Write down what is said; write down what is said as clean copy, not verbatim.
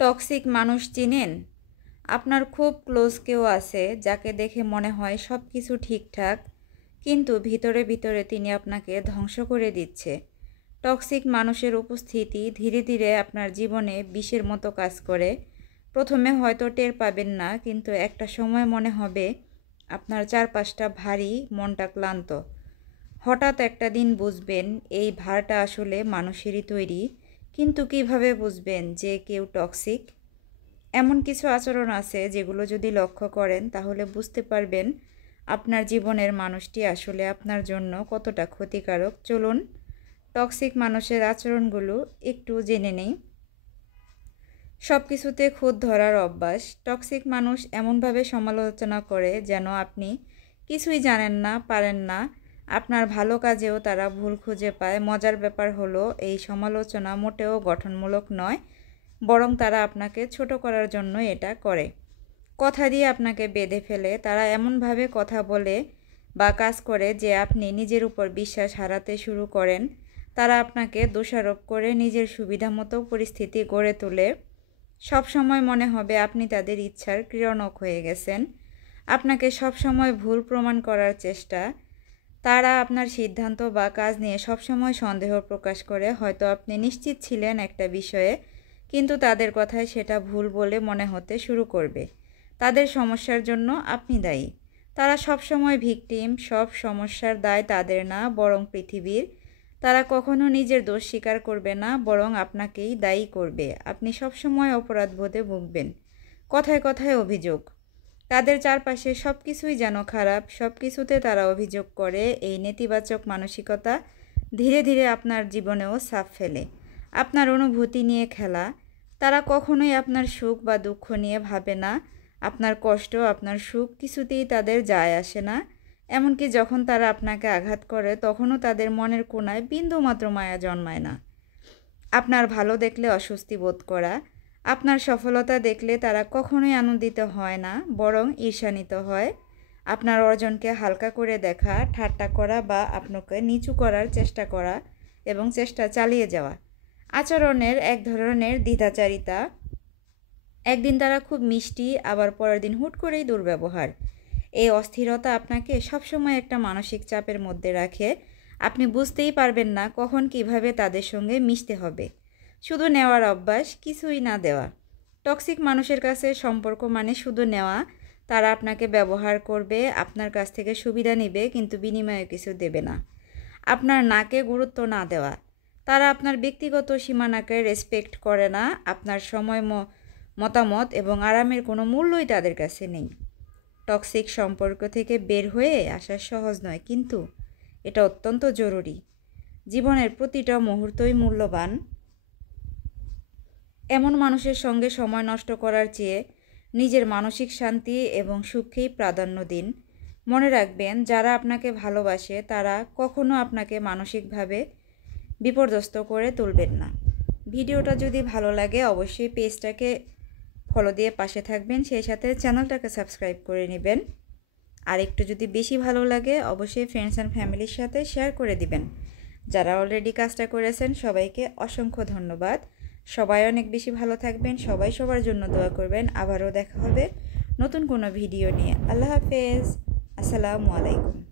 Toxic মানুষ চিনেন? আপনার খুব ক্লোজ কেউ আছে যাকে দেখে মনে হয় সব কিছু ঠিকঠাক, কিন্তু ভিতরে ভিতরে তিনি আপনাকে ধ্বংস করে দিচ্ছে। টক্সিক মানুষের উপস্থিতি ধীরে ধীরে আপনার জীবনে বিষের মতো কাজ করে। প্রথমে হয়তো টের পাবেন না, কিন্তু একটা সময় মনে হবে আপনার চারপাশটা ভারী, মনটা ক্লান্ত। হঠাৎ একটা দিন বুঝবেন এই ভারটা আসলে মানুষেরই তৈরি। কিন্তু কিভাবে বুঝবেন যে কেউ টক্সিক? এমন কিছু আচরণ আছে যেগুলো যদি লক্ষ্য করেন তাহলে বুঝতে পারবেন আপনার জীবনের মানুষটি আসলে আপনার জন্য কতটা ক্ষতিকারক। চলুন টক্সিক মানুষের আচরণগুলো একটু জেনে নেই। সব কিছুতে খুঁত ধরার অভ্যাস। টক্সিক মানুষ এমনভাবে সমালোচনা করে যেন আপনি কিছুই জানেন না, পারেন না। আপনার ভালো কাজেও তারা ভুল খুঁজে পায়। মজার ব্যাপার হলো এই সমালোচনা মোটেও গঠনমূলক নয়, বরং তারা আপনাকে ছোট করার জন্য এটা করে। কথা দিয়ে আপনাকে বেঁধে ফেলে। তারা এমনভাবে কথা বলে বা কাজ করে যে আপনি নিজের উপর বিশ্বাস হারাতে শুরু করেন। তারা আপনাকে দোষারোপ করে নিজের সুবিধামতো পরিস্থিতি গড়ে তোলে। সবসময় মনে হবে আপনি তাদের ইচ্ছার ক্রিয়ানক হয়ে গেছেন। আপনাকে সবসময় ভুল প্রমাণ করার চেষ্টা। তারা আপনার সিদ্ধান্ত বা কাজ নিয়ে সবসময় সন্দেহ প্রকাশ করে। হয়তো আপনি নিশ্চিত ছিলেন একটা বিষয়ে, কিন্তু তাদের কথায় সেটা ভুল বলে মনে হতে শুরু করবে। তাদের সমস্যার জন্য আপনি দায়ী। তারা সবসময় ভিকটিম, সব সমস্যার দায় তাদের না, বরং পৃথিবীর। তারা কখনো নিজের দোষ স্বীকার করবে না, বরং আপনাকেই দায়ী করবে। আপনি সবসময় অপরাধবোধে ভুগবেন। কথায় কথায় অভিযোগ। তাদের চারপাশে সব কিছুই যেন খারাপ, সব কিছুতে তারা অভিযোগ করে। এই নেতিবাচক মানসিকতা ধীরে ধীরে আপনার জীবনেও ছাপ ফেলে। আপনার অনুভূতি নিয়ে খেলা। তারা কখনোই আপনার সুখ বা দুঃখ নিয়ে ভাবে না। আপনার কষ্ট, আপনার সুখ কিছুতেই তাদের যায় আসে না। এমনকি যখন তারা আপনাকে আঘাত করে তখনও তাদের মনের কোণায় বিন্দুমাত্র মায়া জন্মায় না। আপনার ভালো দেখলে অস্বস্তি বোধ করা। আপনার সফলতা দেখলে তারা কখনোই আনন্দিত হয় না, বরং ঈর্ষান্বিত হয়। আপনার অর্জনকে হালকা করে দেখা, ঠাট্টা করা বা আপনাকে নিচু করার চেষ্টা করা এবং চেষ্টা চালিয়ে যাওয়া। আচরণের এক ধরনের দ্বিধাচারিতা। একদিন তারা খুব মিষ্টি, আবার পরের দিন হুট করেই দুর্ব্যবহার। এই অস্থিরতা আপনাকে সবসময় একটা মানসিক চাপের মধ্যে রাখে। আপনি বুঝতেই পারবেন না কখন কিভাবে তাদের সঙ্গে মিশতে হবে। শুধু নেওয়ার অভ্যাস, কিছুই না দেওয়া। টক্সিক মানুষের কাছে সম্পর্ক মানে শুধু নেওয়া। তারা আপনাকে ব্যবহার করবে, আপনার কাছ থেকে সুবিধা নেবে, কিন্তু বিনিময়ে কিছু দেবে না। আপনার নাকে গুরুত্ব না দেওয়া। তারা আপনার ব্যক্তিগত সীমানাকে রেসপেক্ট করে না। আপনার সময়, মতামত এবং আরামের কোনো মূল্যই তাদের কাছে নেই। টক্সিক সম্পর্ক থেকে বের হয়ে আসা সহজ নয়, কিন্তু এটা অত্যন্ত জরুরি। জীবনের প্রতিটা মুহূর্তই মূল্যবান। এমন মানুষের সঙ্গে সময় নষ্ট করার চেয়ে নিজের মানসিক শান্তি এবং সুখকেই প্রাধান্য দিন। মনে রাখবেন, যারা আপনাকে ভালোবাসে তারা কখনো আপনাকে মানসিকভাবে বিপর্যস্ত করে তুলবেন না। ভিডিওটা যদি ভালো লাগে অবশ্যই পেজটাকে ফলো দিয়ে পাশে থাকবেন, সেই সাথে চ্যানেলটাকে সাবস্ক্রাইব করে নেবেন। আর একটু যদি বেশি ভালো লাগে অবশ্যই ফ্রেন্ডস অ্যান্ড ফ্যামিলির সাথে শেয়ার করে দিবেন। যারা অলরেডি কাজটা করেছেন সবাইকে অসংখ্য ধন্যবাদ। সবাই অনেক বেশি ভালো থাকবেন, সবাই সবার জন্য দোয়া করবেন। আবারও দেখা হবে নতুন কোনো ভিডিও নিয়ে। আল্লাহ হাফেজ। আসসালামু আলাইকুম।